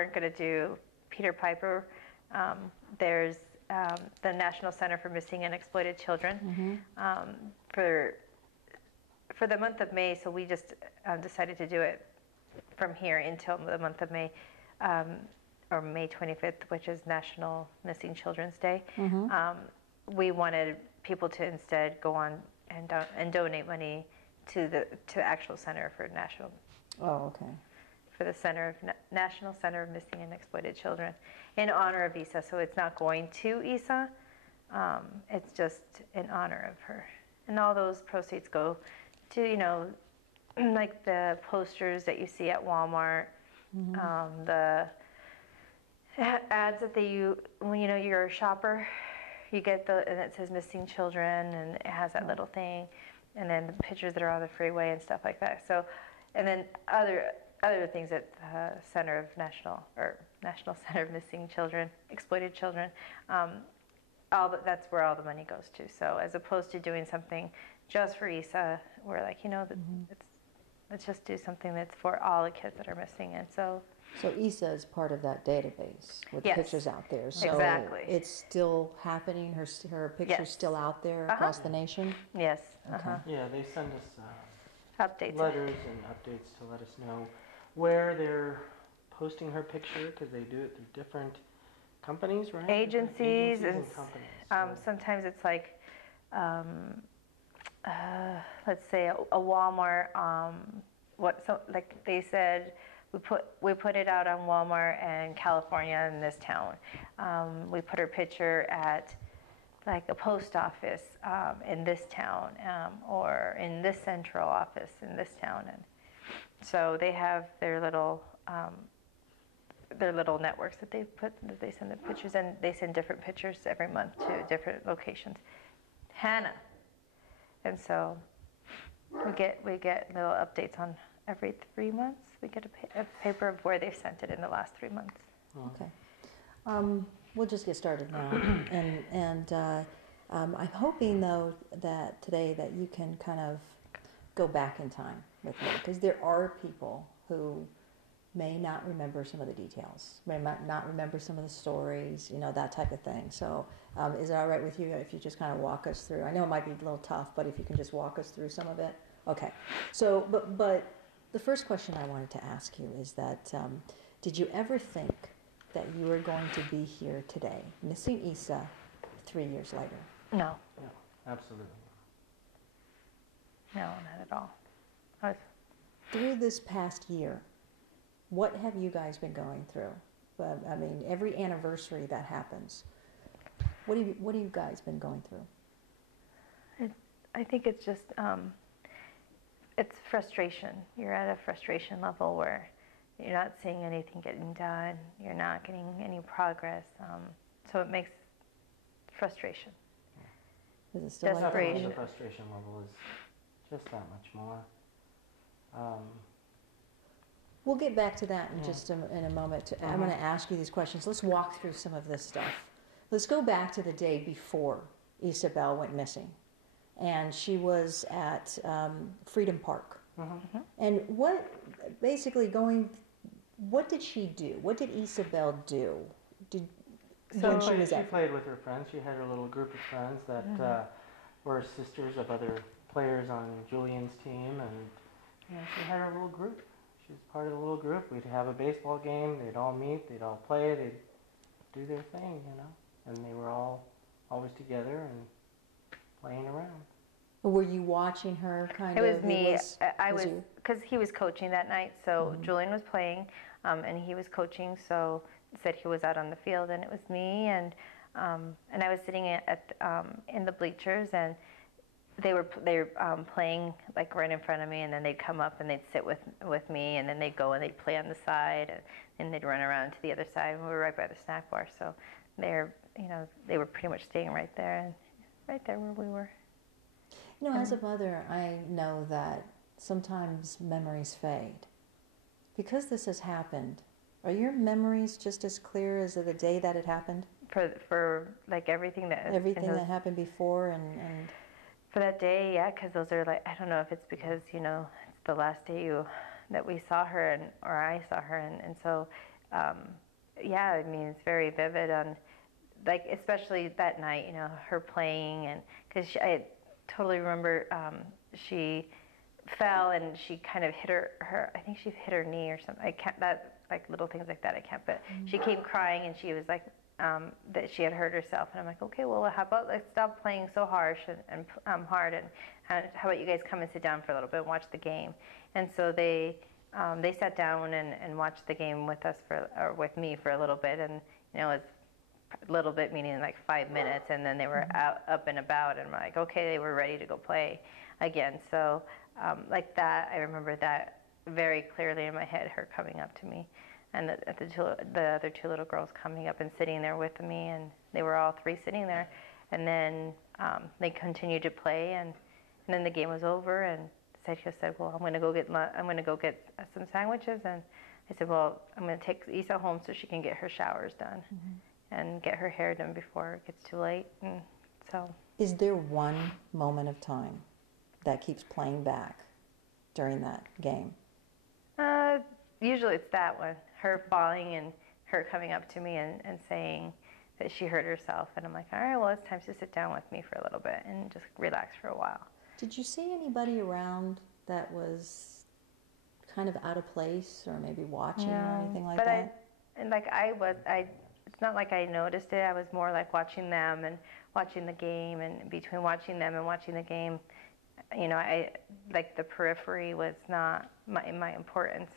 weren't going to do Peter Piper, there's the National Center for Missing and Exploited Children for the month of May. So we just decided to do it from here until the month of May, or May 25th, which is National Missing Children's Day. We wanted people to instead go on and donate money to the actual Center for National. Oh, okay. For the National Center of Missing and Exploited Children, in honor of Isa. So it's not going to Isa, it's just in honor of her. And all those proceeds go to, you know, like the posters that you see at Walmart, the ads that when you know you're a shopper, you get and it says missing children, and it has that little thing, and then the pictures that are on the freeway and stuff like that. So, and then other things at National Center of Missing Children, Exploited Children, that's where all the money goes to. So as opposed to doing something just for Isa, we're like, you know, let's just do something that's for all the kids that are missing. And so Isa is part of that database with pictures out there. So exactly. It's still happening. Her picture's still out there across the nation. Yes. Okay. Yeah, they send us updates, letters and updates to let us know where they're posting her picture, because they do it through different companies, right? Agencies and companies. Sometimes it's like, let's say a Walmart. Like they said, we put it out on Walmart in California in this town. We put her picture at like a post office in this town, or in this central office in this town, and so they have their little networks that they send the pictures, and they send different pictures every month to different locations. Hannah, and so we get little updates on every 3 months. We get a paper of where they've sent it in the last 3 months. Okay. We'll just get started now, and I'm hoping though that today that you can kind of go back in time with me, because there are people who may not remember some of the details, may not remember some of the stories, you know, that type of thing. So is it all right with you if you just kind of walk us through? I know it might be a little tough, but if you can just walk us through some of it. Okay. So, but the first question I wanted to ask you is that did you ever think that you were going to be here today, missing Isa 3 years later? No. No, absolutely. No, not at all. Through this past year, what have you guys been going through? I mean, every anniversary that happens, what have you guys been going through? I think it's just, it's frustration. You're at a frustration level where you're not seeing anything getting done. You're not getting any progress. So it makes frustration. Is it still Desperation. The frustration level is just that much more. We'll get back to that in just in a moment. I'm going to ask you these questions. Let's walk through some of this stuff. Let's go back to the day before Isabel went missing, and she was at Freedom Park. And what did she do? What did Isabel do? When she played with her friends. She had her little group of friends that were sisters of other players on Julian's team, and she had her little group. She was part of the little group. We'd have a baseball game. They'd all meet. They'd all play. They'd do their thing, and they were all always together and playing around. Were you watching her kind of? It was me. I was, because he was coaching that night, so Julian was playing, and he was coaching, so said he was out on the field, and it was me, and I was sitting in the bleachers, and they were playing like right in front of me, and then they'd come up and they'd sit with me, and then they'd go and they'd play on the side, and they'd run around to the other side, and we were right by the snack bar, so they were pretty much staying right there where we were. You know, as a mother, I know that sometimes memories fade. Because this has happened, are your memories just as clear as of the day that it happened? For like everything that happened before and for that day, yeah, because those are like, I don't know if it's because it's the last day that we saw her or I saw her, and so yeah, I mean, it's very vivid on, like, especially that night, you know, her playing, and because I totally remember she fell and she kind of hit her, I think she hit her knee or something. I can't, that, like, little things like that I can't, but she came crying and she was like, that she had hurt herself, and I'm like, okay, well, how about let's stop playing so harsh and hard, and how about you guys come and sit down for a little bit and watch the game? And so they sat down and watched the game with us or with me for a little bit, and you know, it was a little bit meaning like 5 minutes, and then they were out up and about, and we're like, okay, they were ready to go play again. So like that, I remember that very clearly in my head, her coming up to me, and the other two little girls coming up and sitting there with me, and they were all three sitting there, and then they continued to play, and then the game was over, and Sergio said, well, I'm going to go get some sandwiches, and I said, well, I'm going to take Isa home so she can get her showers done and get her hair done before it gets too late. And so, Is there one moment of time that keeps playing back during that game? usually it's that one, her falling and her coming up to me and saying that she hurt herself, and I'm like, all right, well, it's time to sit down with me for a little bit and just relax for a while. Did you see anybody around that was kind of out of place or maybe watching or anything like that? It's not like I noticed it. I was more like watching them and watching the game, and between watching them and watching the game, you know, I like the periphery was not my importance.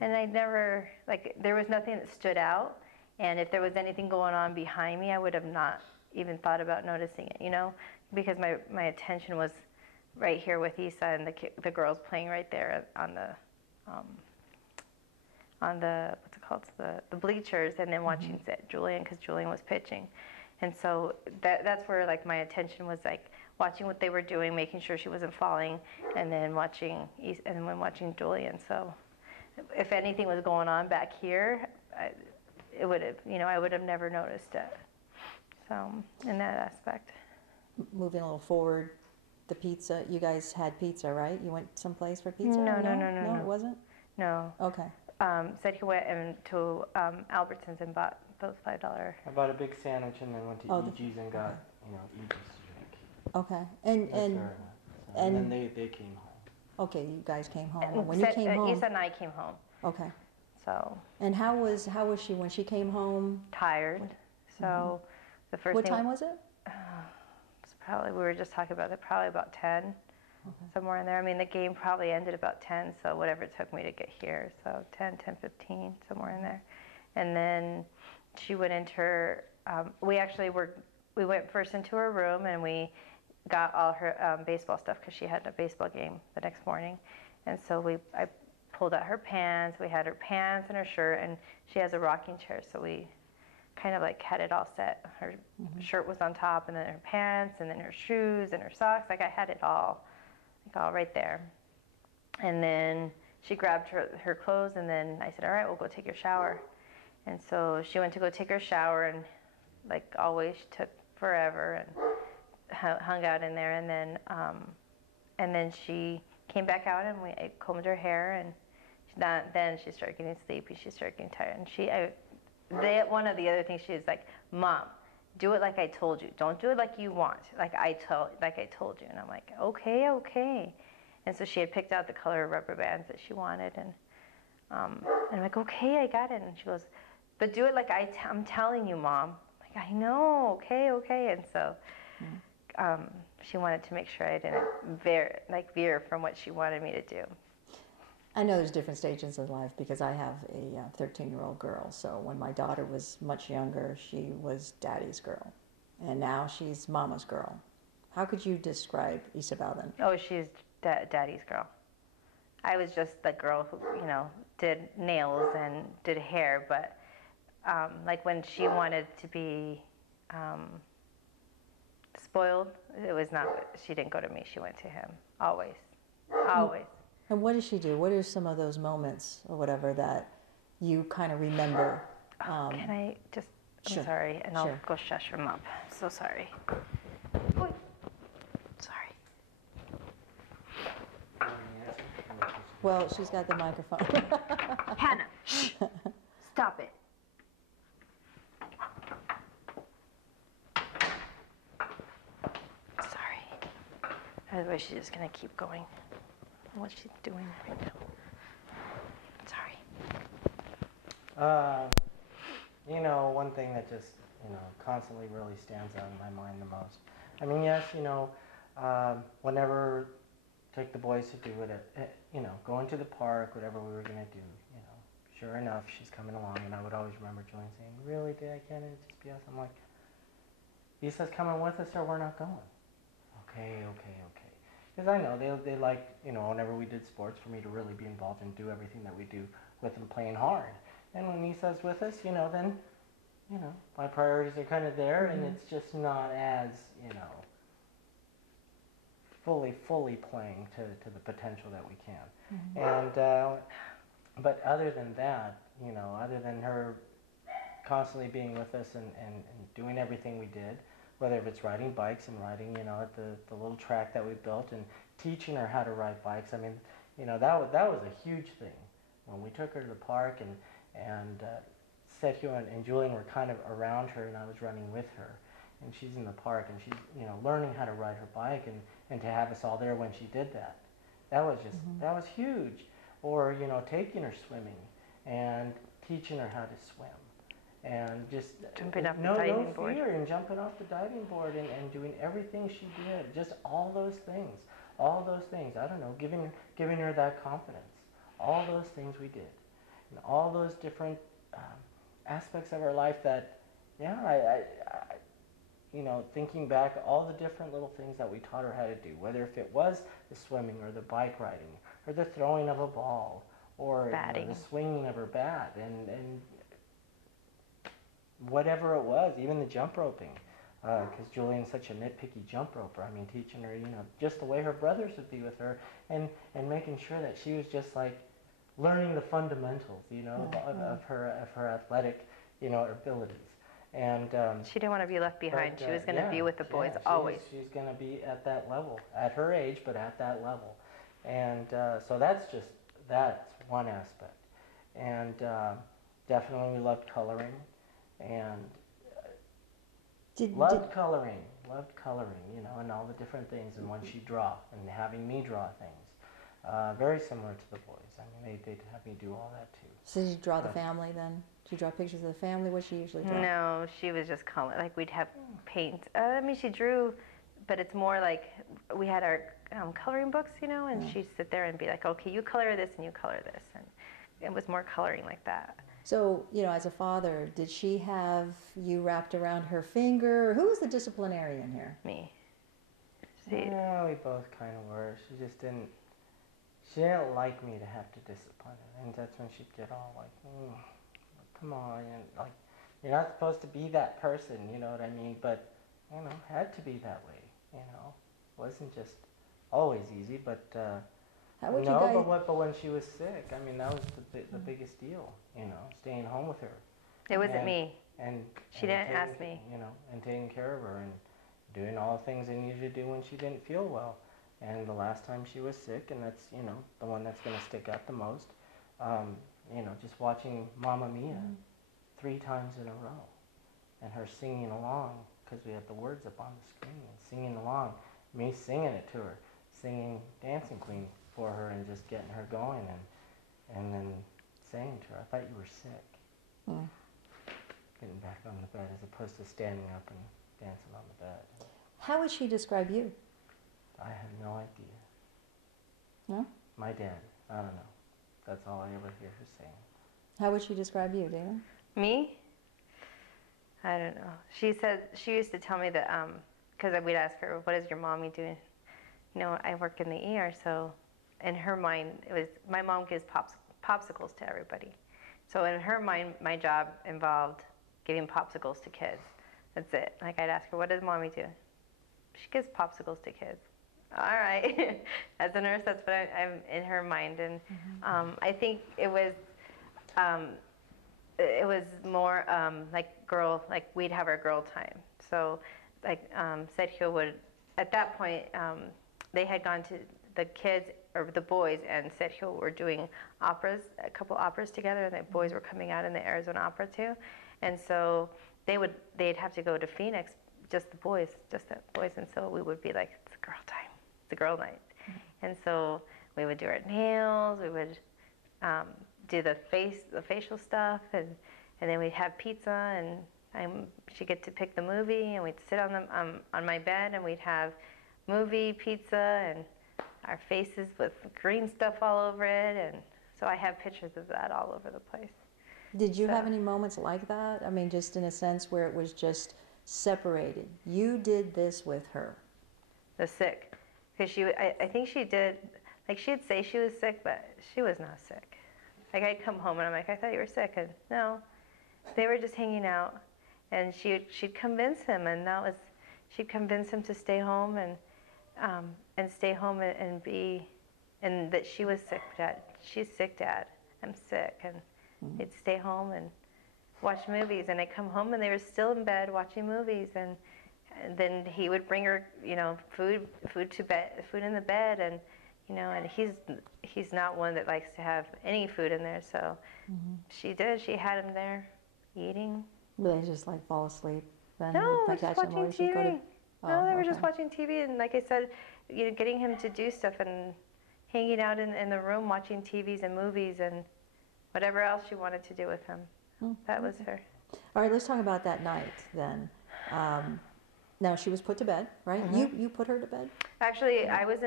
And I never, like, there was nothing that stood out. And if there was anything going on behind me, I would have not even thought about noticing it, you know, because my attention was right here with Isa and the girls playing right there on the what's it called, the bleachers, and then watching Julian, because Julian was pitching. And so that's where like my attention was, like watching what they were doing, making sure she wasn't falling, and then watching Julian. So if anything was going on back here, I would have never noticed it. So in that aspect. Moving a little forward, the pizza, you guys had pizza, right? You went someplace for pizza? No, it wasn't? No. Okay. Said he went to Albertsons and bought those $5. I bought a big sandwich and then went to EG's and got, EG's drink. Okay. And then they came home. Okay, you guys came home. And when you came home, Isa and I came home. Okay. So. And how was she when she came home? Tired. So the first. What time was it? We were just talking about it. Probably about 10. Somewhere in there. I mean, the game probably ended about 10, so whatever it took me to get here. So 10:15, somewhere in there. And then she went into her, we went first into her room, and we got all her baseball stuff, because she had a baseball game the next morning. And so I pulled out her pants. We had her pants and her shirt, and she has a rocking chair, so we kind of like had it all set. Her shirt was on top, and then her pants, and then her shoes and her socks. Like I had it all right there. And then she grabbed her clothes, and then I said, all right, we'll go take your shower. And so she went to go take her shower, and like always, she took forever and hung out in there. And then she came back out, and I combed her hair, and then she started getting sleepy. She started getting tired. And one of the other things, she was like, Mom, do it like I told you. Don't do it like you want. Like I told you. And I'm like, okay. And so she had picked out the color rubber bands that she wanted, and I'm like, okay, I got it. And she goes, but do it like I'm telling you, Mom. I'm like, I know, okay. And so she wanted to make sure I didn't veer from what she wanted me to do. I know there's different stages of life, because I have a 13-year-old girl. So when my daughter was much younger, she was Daddy's girl, and now she's Mama's girl. How could you describe Isabel then? Oh, she's Daddy's girl. I was just the girl who, did nails and did hair, but like when she wanted to be spoiled, it was not. She didn't go to me. She went to him. Always. And what does she do? What are some of those moments or whatever that you kind of remember? Can I just, Sure. I'm sorry, and I'll Sure. go shush her up. So sorry. Oy. Sorry. Well, she's got the microphone. Hannah, shh. Stop it. Sorry. Otherwise, she's just gonna keep going. What she's doing right now. Sorry. You know, one thing that just, you know, constantly really stands out in my mind the most. I mean, yes, you know, whenever take the boys to do it, you know, going to the park, whatever we were going to do, you know, sure enough, she's coming along, and I would always remember Julian saying, really, Dad, can't it just be us? I'm like, Lisa's coming with us or we're not going. Okay. Because I know they like, you know, whenever we did sports, for me to really be involved and do everything that we do with them playing hard. And when Lisa's with us, you know, then, you know, my priorities are kind of there, and it's just not as, you know, fully playing to the potential that we can. And, but other than that, you know, other than her constantly being with us and doing everything we did, whether it's riding bikes and riding, you know, at the little track that we built and teaching her how to ride bikes. I mean, you know, that was a huge thing. When we took her to the park and Sergio and Julian were kind of around her and I was running with her. And she's in the park and she's, you know, learning how to ride her bike and to have us all there when she did that. That was just, that was huge. Or, you know, taking her swimming and teaching her how to swim. And just Jumping off the diving board. fear and jumping off the diving board and doing everything she did. Just all those things. All those things. I don't know, giving her that confidence. All those things we did. And all those different aspects of our life that, yeah, I you know, thinking back, all the different little things that we taught her how to do, whether if it was the swimming or the bike riding or the throwing of a ball or you know, the swinging of her bat and whatever it was, even the jump roping, because Julian's such a nitpicky jump roper. I mean, teaching her, you know, just the way her brothers would be with her and making sure that she was just like learning the fundamentals, you know, of her athletic, you know, abilities. And she didn't want to be left behind. She was going to be with the boys always. She's going to be at that level, at her age, but at that level. And so that's one aspect. And definitely we loved coloring, and loved coloring, you know, and all the different things, and when she'd draw, and having me draw things. Very similar to the boys. I mean, they'd have me do all that too. So did you draw the family then? Did you draw pictures of the family? What she usually draw? No, she was just color. Like we'd have paint. I mean, she drew, but it's more like we had our coloring books, you know, and she'd sit there and be like, okay, you color this and you color this. And it was more coloring like that. So, you know, as a father, did she have you wrapped around her finger? Who was the disciplinarian here? Me. Yeah, we both kind of were. She didn't like me to have to discipline her. And that's when she'd get all like, come on, and like, you're not supposed to be that person, you know what I mean? But, you know, had to be that way, you know. Wasn't just always easy, but How would you guys... but when she was sick, I mean, that was the biggest deal, you know, staying home with her. It wasn't me. And she didn't ask me. You know, and taking care of her and doing all the things they needed to do when she didn't feel well. And the last time she was sick, and that's, you know, the one that's going to stick out the most, you know, just watching Mamma Mia 3 times in a row and her singing along, because we had the words up on the screen, and singing along, me singing it to her, singing Dancing Queen for her and just getting her going and then saying to her, I thought you were sick. Getting back on the bed as opposed to standing up and dancing on the bed. How would she describe you? I have no idea. No? My dad. I don't know. That's all I ever hear her saying. How would she describe you, Dana? Me? I don't know. She used to tell me that, because we'd ask her, what is your mommy doing? You know, I work in the ER, so in her mind, it was, my mom gives popsicles to everybody. So in her mind, my job involved giving popsicles to kids. That's it. Like I'd ask her, what does mommy do? She gives popsicles to kids. All right. As a nurse, that's what I'm in her mind. And I think it was more like we'd have our girl time. So like Sergio would, at that point, they had gone to, the kids or the boys and Sergio were doing operas, a couple operas together, and the boys were coming out in the Arizona Opera too. And so they'd have to go to Phoenix, just the boys. And so we would be like, it's girl time, it's a girl night. And so we would do our nails, we would do the facial stuff, and then we'd have pizza, and she'd get to pick the movie, and we'd sit on my bed, and we'd have movie, pizza, and our faces with green stuff all over it. And so I have pictures of that all over the place. Did you have any moments like that? I mean, just in a sense where it was just separated. You did this with her. The sick. Because I think she did, like she'd say she was sick, but she was not sick. Like I'd come home and I'm like, I thought you were sick. And no, they were just hanging out. And she'd convince him, and she'd convince him to stay home and stay home and be, and that she was sick, Dad. She's sick, Dad. I'm sick. And he'd stay home and watch movies, and I'd come home and they were still in bed watching movies, and then he would bring her, food to bed, food in the bed, and and he's not one that likes to have any food in there, so she had him there eating. Would they just like fall asleep then? No, just watching TV. No, they were just okay. watching TV, and like I said, getting him to do stuff and hanging out in the room watching TVs and movies and whatever else she wanted to do with him. That was her. All right, let's talk about that night then. Now she was put to bed, right? You put her to bed? Actually, I was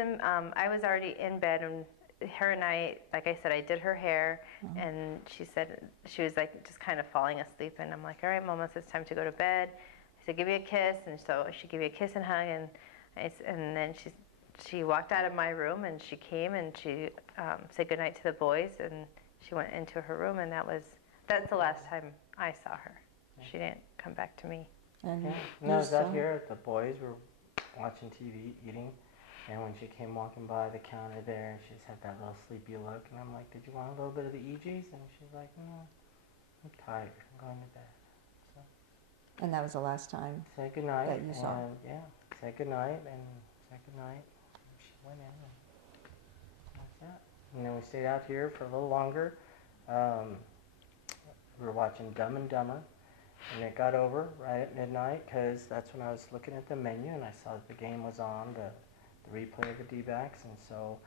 already in bed, and her and I, like I said, I did her hair, and she said she was like just kind of falling asleep, and I'm like, all right, Mama, it's time to go to bed. I said, give me a kiss, and so she gave me a kiss and hug, and then she walked out of my room, and she came and she said goodnight to the boys, and she went into her room, and that's the last time I saw her. She didn't come back to me. And I was out here, the boys were watching TV, eating, and when she came walking by the counter there, she just had that little sleepy look, and I'm like, did you want a little bit of the EGs? And she's like, no, I'm tired, I'm going to bed. So, and that was the last time said goodnight, that you saw her? Yeah, said goodnight, and she went in, and that's that. And then we stayed out here for a little longer. We were watching Dumb and Dumber, and it got over right at midnight, because that's when I was looking at the menu and I saw that the game was on, the replay of the D-backs, and so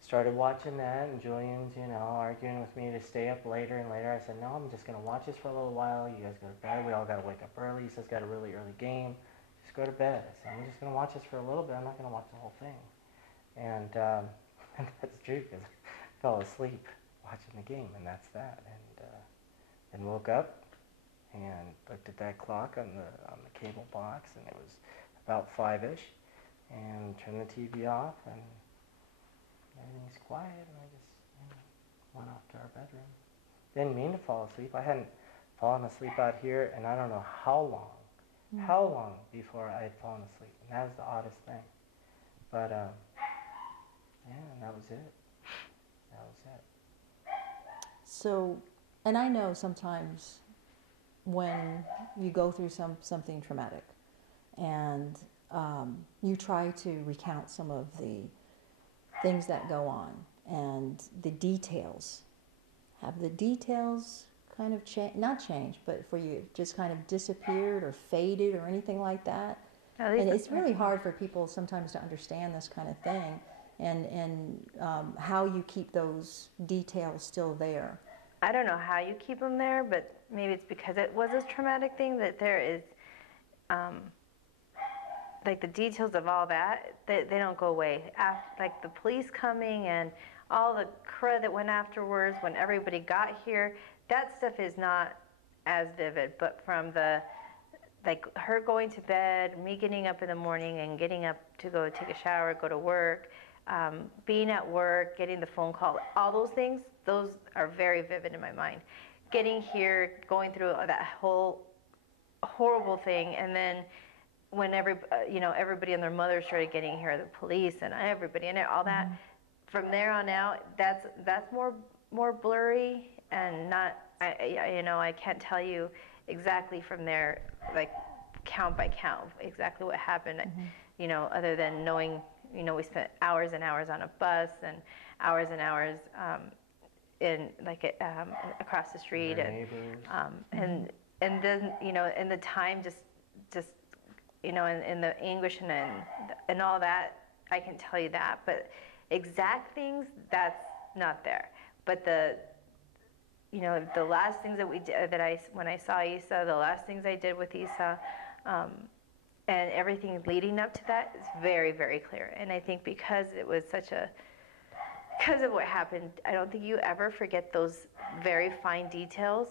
started watching that, and Julian's arguing with me to stay up later and later. I said, no, I'm just going to watch this for a little while. You guys go to bed. We all got to wake up early. He says, got a really early game. Just go to bed. I said, I'm just going to watch this for a little bit. I'm not going to watch the whole thing. And that's true, because I fell asleep watching the game, and that's that. And then woke up and looked at that clock on the cable box, and it was about 5-ish, and turned the TV off, and everything's quiet, and I just went off to our bedroom. Didn't mean to fall asleep. I hadn't fallen asleep out here, and I don't know how long before I had fallen asleep, and that was the oddest thing. But and that was it. So, and I know sometimes when you go through something traumatic, and you try to recount some of the things that go on, and the details. Have the details kind of not changed, but for you just kind of disappeared or faded or anything like that? And it's really hard for people sometimes to understand this kind of thing, and how you keep those details still there. I don't know how you keep them there, but maybe it's because it was a traumatic thing that there is, like the details of all that, they don't go away. Like the police coming and all the crud that went afterwards when everybody got here, that stuff is not as vivid. But from like her going to bed, me getting up in the morning and getting up to go take a shower, go to work, being at work, getting the phone call, all those things, those are very vivid in my mind. Getting here, going through that whole horrible thing, and then when everybody and their mother started getting here, the police and everybody and all that, from there on out, that's more blurry and not. I can't tell you exactly from there, like count by count, exactly what happened. Other than knowing, we spent hours and hours on a bus, and hours and hours in like across the street, Their and neighbors. And then and the time just and the anguish and all that, I can tell you that, but exact things, that's not there. But the last things that we did, when I saw Isa, the last things I did with Isa, and everything leading up to that is very, very clear. And I think because of what happened, I don't think you ever forget those very fine details.